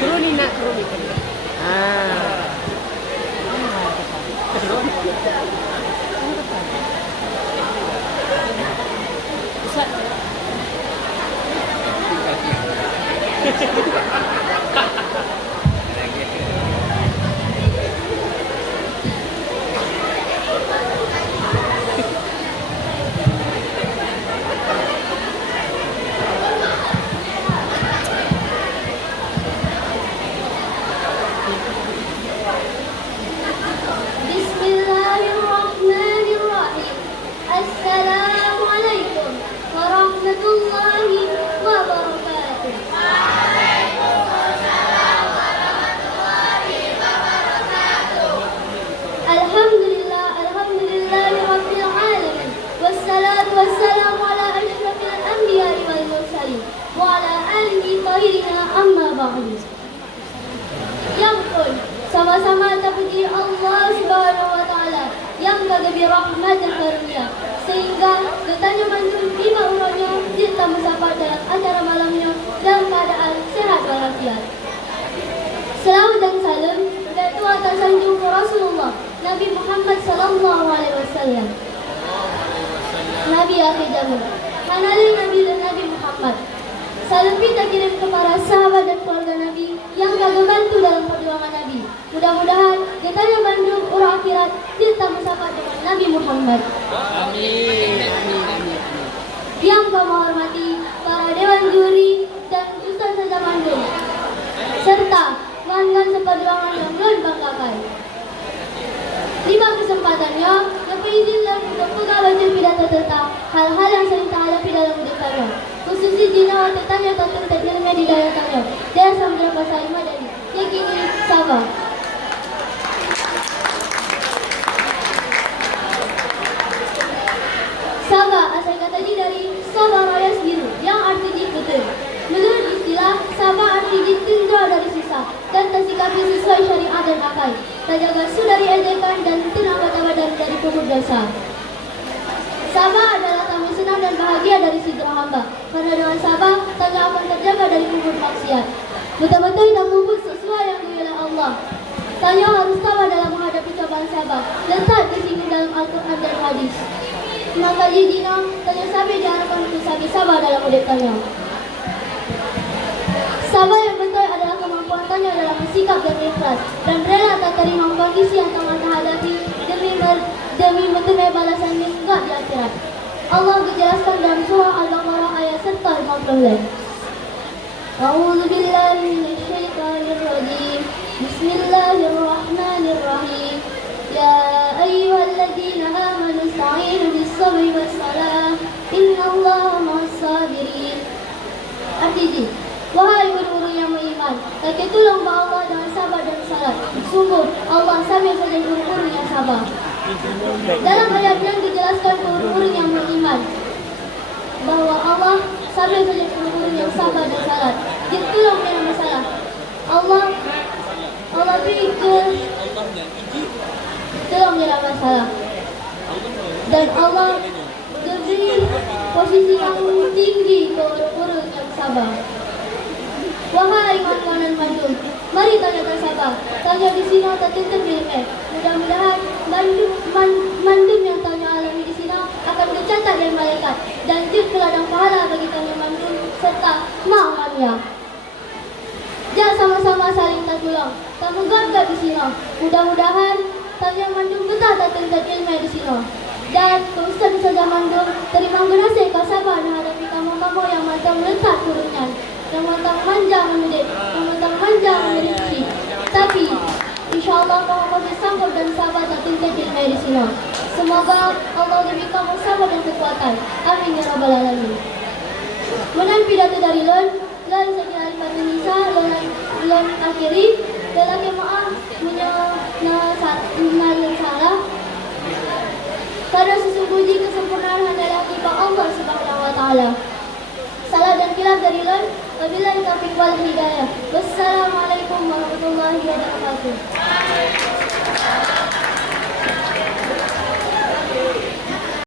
Turunin nak, turunin. Bismillahirrahmanirrahim. Assalamualaikum warahmatullahi wabarakatuh. Alhamdulillahirabbil alamin. Wassalatu wassalamu ala asyrafil anbiya'i wal mursalin wa ala alihi thahirina amma ba'du. Yang pun sama-sama terpuji Allah Subhanahu wa taala yang bagi rahmat dan karunia sehingga ketanya mantul lima urangnya kita bersama dalam acara malamnya dalam keadaan sehat walafiat. Selawat dan salam yaitu atas sanjung Rasulullah Nabi Muhammad sallallahu alaihi wasallam. Nabi akhir zaman. Manali Nabi dan Nabi Muhammad. Salam kita kirim kepada sahabat dan keluarga Nabi yang kagak bantu dalam perjuangan Nabi. Mudah-mudahan getahnya Bandung urang akhirat kita bersama dengan Nabi Muhammad. Amin. Yang kami hormati para dewan juri dan ustaz Bandung serta kawan-kawan seperjuangan yang belum banggakan. Lima kesempatannya, kami izinkan untuk buka baca pidato tentang hal-hal yang sering kita hadapi dalam hidup kami. Khususnya jina tentang yang tertulis ilmiah di dalam kami. Dia sambil bahasa lima dari yakini Sabah. Sabah asal katanya dari Sabah Raya Biru yang artinya betul. Menurut istilah, Sabah artinya tindra dari sisa dan tersikapi sesuai syariat dan akal. Terjaga su dari ejekan dan tenaga badan dari kubur dosa. Sabah adalah tamu senang dan bahagia dari sidra hamba. Karena dengan Sabah, tanda akan terjaga dari kubur maksiat. Betul-betul tak kumpul sesuai yang diulai Allah. Tanya harus sabar dalam menghadapi cobaan Sabah. Letak di sini dalam Al-Quran dan Hadis. Maka jidina tanya sabi diharapkan untuk sabi sabar dalam hidup tanya. Sabar yang betul adalah kemampuan tanya dalam bersikap dan ikhlas dan rela tak terima kondisi yang tengah terhadapi demi menerima balasan yang enggak di akhirat. Allah menjelaskan dalam surah Al-Baqarah ayat 150. A'udzu billahi minasyaitonir rajim. Bismillahirrahmanirrahim. Ya ayyuhalladzina amanu ista'inu bis-sabri was-salah. Innallaha ma'as-sabirin. Artinya, wahai guru-guru yang beriman, kaki tolong Allah dengan sabar dan salat. Sungguh Allah sambil saja guru-guru yang sabar. Dalam ayat yang dijelaskan guru-guru yang beriman bahwa Allah sambil saja guru-guru yang sabar dan salat. Dia tolong dengan masalah. Allah pikir tolong dengan masalah. Dan Allah beri posisi yang tinggi ke guru-guru yang sabar. Wahai kawan-kawan Bandung, mari tanya sabar. Tanya di sini tertutup ilmu. Mudah-mudahan Bandung yang tanya alami di sini akan dicatat dari malaikat dan jika ladang pahala bagi tanya Bandung serta maknanya. Jangan sama-sama saling tolong. Kamu gagap di sini. Mudah-mudahan tanya Bandung betah tertutup ilmu di sini. Dan Ustaz Ustaz Bandung terima kasih kau sabar menghadapi kamu-kamu yang matang letak turunnya. Yang matang manja mendidik, yang matang manja mendidik. Tapi, insyaAllah kamu masih sanggup dan sabar tak tingkat ilmu di sini. Semoga Allah beri kamu sabar dan kekuatan. Amin ya rabbal alamin. Menan pidato dari Lon sakit hari Batu Nisa, Lon akhiri, dalam jemaah menyalin salah. Karena sesungguhnya kesempurnaan hanyalah tiba Allah Subhanahu wa taala. Salah dan khilaf dari Lon. Wabillahi taufiq wal hidayah. Wassalamualaikum warahmatullahi wabarakatuh.